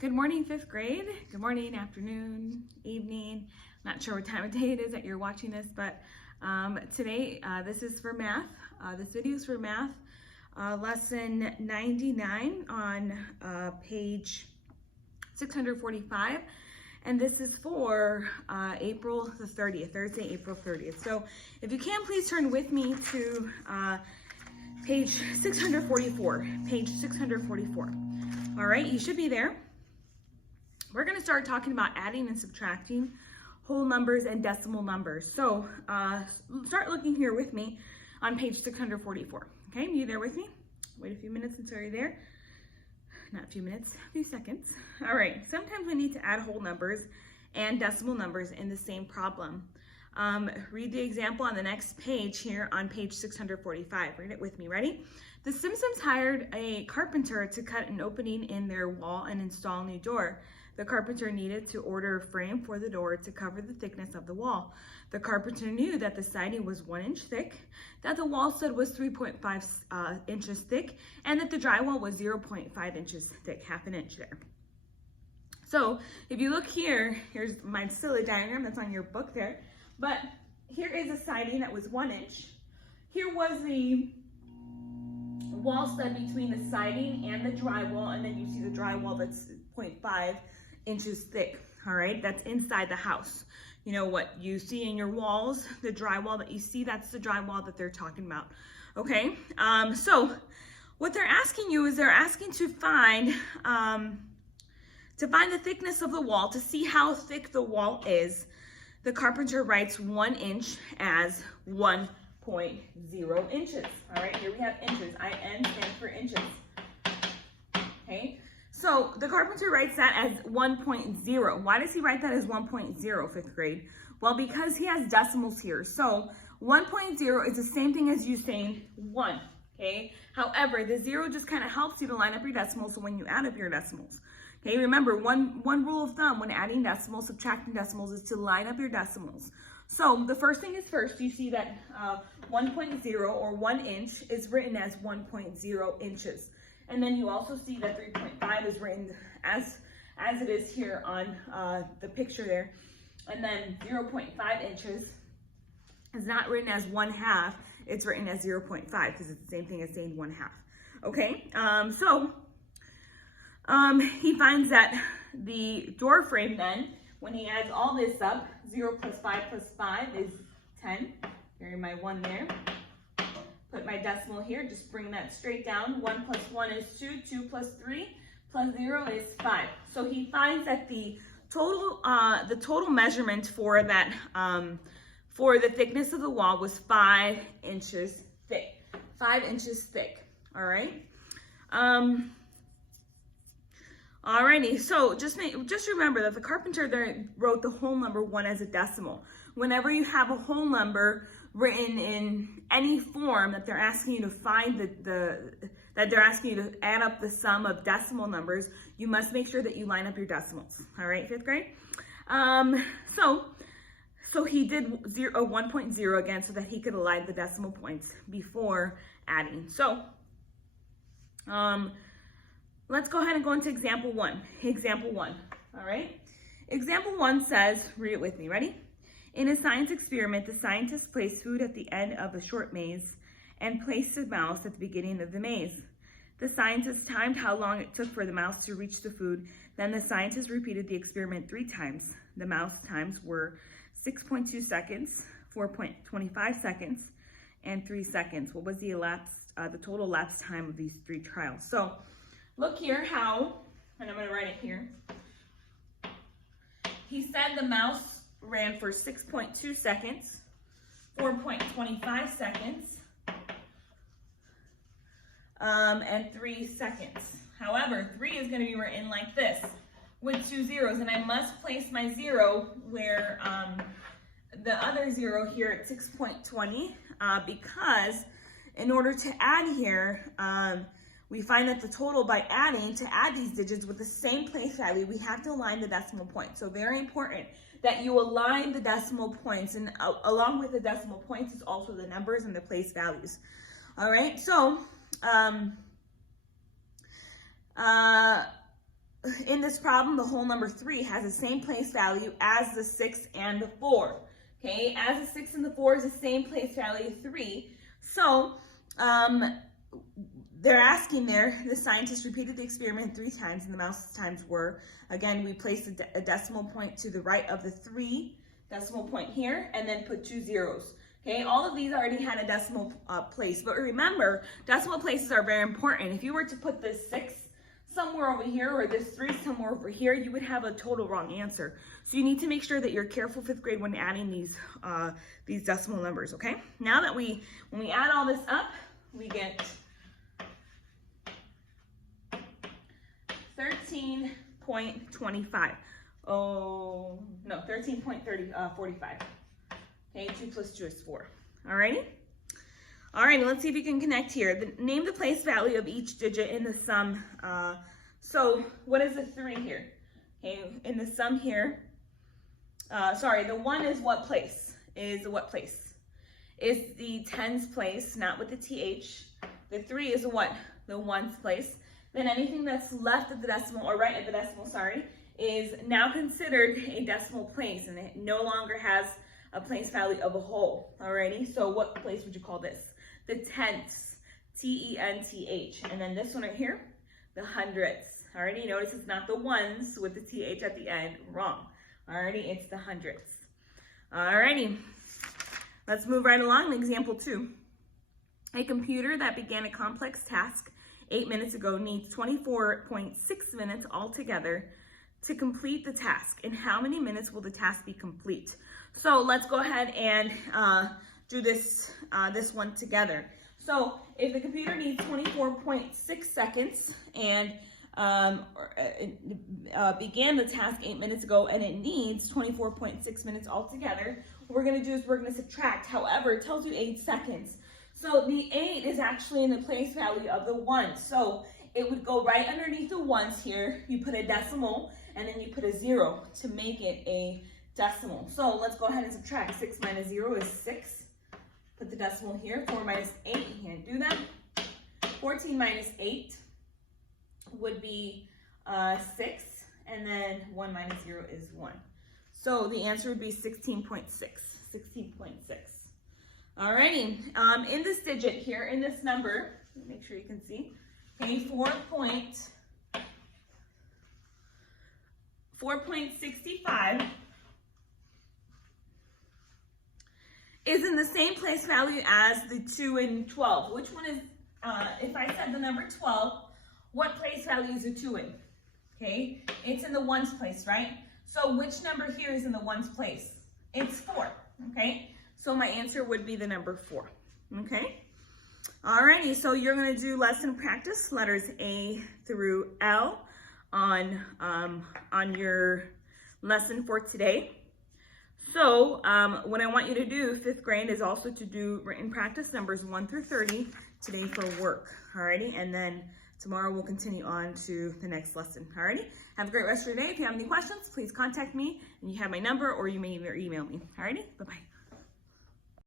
Good morning, fifth grade. Good morning, afternoon, evening. Not sure what time of day it is that you're watching this, but today this is for math. This video is for math. Lesson 99 on page 645. And this is for April the 30th, Thursday, April 30th. So if you can, please turn with me to page 644, page 644. All right, you should be there. We're going to start talking about adding and subtracting whole numbers and decimal numbers. So start looking here with me on page 644. Okay, you there with me? Wait a few minutes until you're there. Not a few minutes, a few seconds. All right, sometimes we need to add whole numbers and decimal numbers in the same problem. Read the example on the next page here on page 645. Read it with me, ready? The Simpsons hired a carpenter to cut an opening in their wall and install a new door. The carpenter needed to order a frame for the door to cover the thickness of the wall. The carpenter knew that the siding was 1 inch thick, that the wall stud was 3.5 inches thick, and that the drywall was 0.5 inches thick, half an inch there. So if you look here, here's my silly diagram that's on your book there, but here is a siding that was 1 inch. Here was the wall stud between the siding and the drywall, and then you see the drywall that's 0.5 inches thick. All right, that's inside the house. You know what you see in your walls, the drywall that you see, that's the drywall that they're talking about. Okay, so what they're asking you is they're asking to find the thickness of the wall, to see how thick the wall is. The carpenter writes 1 inch as 1.0 inches. All right, here we have inches. IN stands for inches. Okay, so the carpenter writes that as 1.0. Why does he write that as 1.0, fifth grade? Well, because he has decimals here. So 1.0 is the same thing as you saying 1, okay? However, the 0 just kind of helps you to line up your decimals so when you add up your decimals. Okay, remember, one rule of thumb when adding decimals, subtracting decimals, is to line up your decimals. So the first thing is first, you see that 1.0 or 1 inch is written as 1.0 inches. And then you also see that 3.5 is written as it is here on the picture there. And then 0.5 inches is not written as 1/2, it's written as 0.5 because it's the same thing as saying 1/2. Okay, he finds that the door frame then, when he adds all this up, 0 plus 5 plus 5 is 10. Carry my 1 there. Put my decimal here, just bring that straight down. 1 plus 1 is 2, 2 plus 3 plus 0 is 5. So he finds that the total measurement for that, for the thickness of the wall was 5 inches thick. 5 inches thick, all right? Alrighty, so just remember that the carpenter there wrote the whole number 1 as a decimal. Whenever you have a whole number written in any form that they're asking you to find that they're asking you to add up the sum of decimal numbers, you must make sure that you line up your decimals. All right, fifth grade. So he did 1.0 again so that he could align the decimal points before adding. So let's go ahead and go into example 1. Example 1. All right. Example 1 says, read it with me. Ready? In a science experiment, the scientists placed food at the end of a short maze and placed a mouse at the beginning of the maze. The scientists timed how long it took for the mouse to reach the food. Then the scientists repeated the experiment 3 times. The mouse times were 6.2 seconds, 4.25 seconds, and 3 seconds. What was the total elapsed time of these 3 trials? So look here how, and I'm going to write it here. He said the mouse ran for 6.2 seconds, 4.25 seconds, and 3 seconds. However, 3 is going to be written like this with 2 zeros, and I must place my 0 where the other 0 here at 6.20 because in order to add here, we find that the total by adding, to add these digits with the same place value, we have to align the decimal point. So very important that you align the decimal points, and along with the decimal points is also the numbers and the place values. All right, so in this problem, the whole number 3 has the same place value as the 6 and the 4. Okay, as the 6 and the 4 is the same place value 3. So they're asking there, the scientists repeated the experiment 3 times and the mouse times were, again, we placed a decimal point to the right of the 3 decimal point here and then put 2 zeros. Okay, all of these already had a decimal place, but remember, decimal places are very important. If you were to put this 6 somewhere over here or this 3 somewhere over here, you would have a total wrong answer. So you need to make sure that you're careful 5th grade when adding these decimal numbers, okay? Now that when we add all this up, we get 13.25. Oh, no, 13.45. Okay, 2 plus 2 is 4. Alrighty? Alright, let's see if you can connect here. Name the place value of each digit in the sum. So what is the 3 here? Okay, in the sum here, the 1 is what place? Is what place? Is the tens place, not with the TH. The 3 is what? The ones place. Then anything that's left of the decimal, or right of the decimal, is now considered a decimal place, and it no longer has a place value of a whole. Alrighty, so what place would you call this? The tenths, T-E-N-T-H. And then this one right here, the hundredths. Alrighty, notice it's not the ones with the T-H at the end, wrong. Alrighty, it's the hundredths. Alrighty, let's move right along. Example 2. A computer that began a complex task 8 minutes ago needs 24.6 minutes altogether to complete the task. In how many minutes will the task be complete? So let's go ahead and do this one together. So if the computer needs 24.6 seconds and began the task 8 minutes ago and it needs 24.6 minutes altogether, what we're going to do is we're going to subtract. However, it tells you 8 seconds. So the 8 is actually in the place value of the 1. So it would go right underneath the ones here. You put a decimal and then you put a 0 to make it a decimal. So let's go ahead and subtract. 6 minus 0 is 6. Put the decimal here. 4 minus 8, you can't do that. 14 minus 8 would be 6. And then 1 minus 0 is 1. So the answer would be 16.6. 16.6. Alrighty, in this digit here, in this number, make sure you can see, okay, 4.65 is in the same place value as the 2 and 12. Which one is, if I said the number 12, what place value is the 2 in? Okay, it's in the ones place, right? So which number here is in the ones place? It's 4, okay? So my answer would be the number 4, okay? Alrighty, so you're gonna do lesson practice, letters A through L on your lesson for today. So what I want you to do, 5th grade, is also to do written practice numbers 1 through 30 today for work, alrighty? And then tomorrow we'll continue on to the next lesson, alrighty? Have a great rest of your day. If you have any questions, please contact me, and you have my number, or you may either email me, alrighty? Bye-bye.